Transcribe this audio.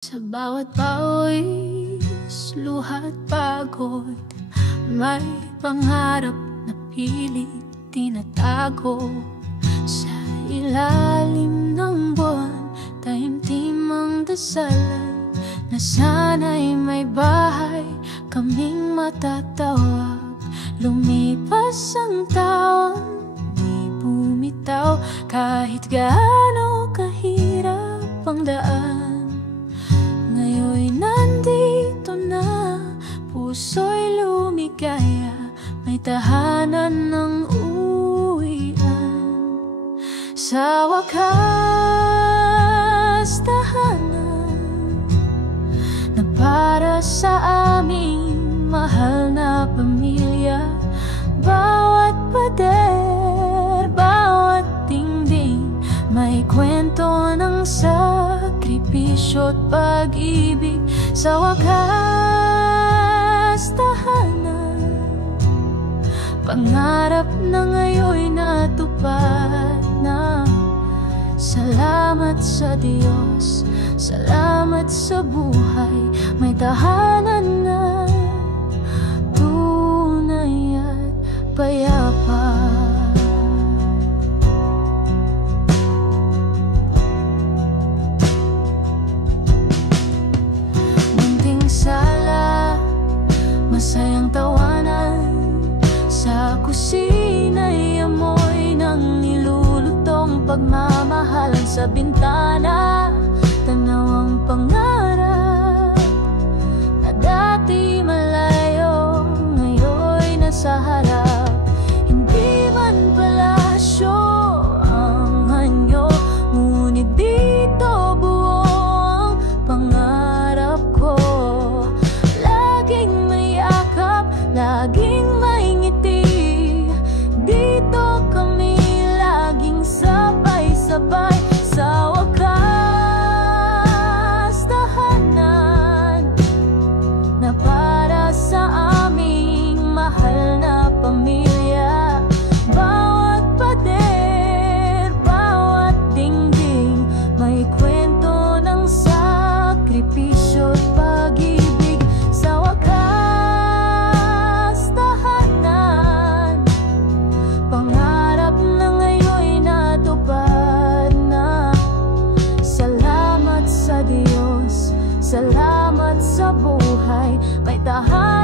Sa bawat pawis, luha at pagod, may pangarap na pilit tinatago. Sa ilalim ng buwan, taimtim ang dasalan na sana'y may bahay kaming matatawag. Lumipas ang taon, di bumitaw kahit gaano kahirap ang daan. Ngayon'y nandito na, puso'y lumigaya, may tahanan ng uwian. Sa wakas, tahanan na para sa aming mahal na pamilya. Bawat pader, bawat dingding, may kwento ng sakripisyo at pag-ibig. Sa wakas, tahanan, pangarap na ngayon'y natupad na. Salamat sa Diyos, salamat sa buhay, may tahanan na tunay at payapa. Munting sala, masayang tawanan, sa kusina'y amoy ng nilulutong pagmamahalan. Sa bintana, tanaw ang pangarap na dati malayo, ngayon'y nasa harap. Hindi man palasyo ang anyo, ngunit dito buo ang pangarap ko. Laging may yakap, laging may ngiti, dito kami laging sabay-sabay. Sa wakas, tahanan na para sa aming mahal na pamilya. Bawat pader, bawat dingding, may kwento ng sakripisyo at pag-ibig. Sa wakas, tahanan, pangarap na ngayon'y natupad na. Salamat sa Diyos, salamat sa buhay, may tahanan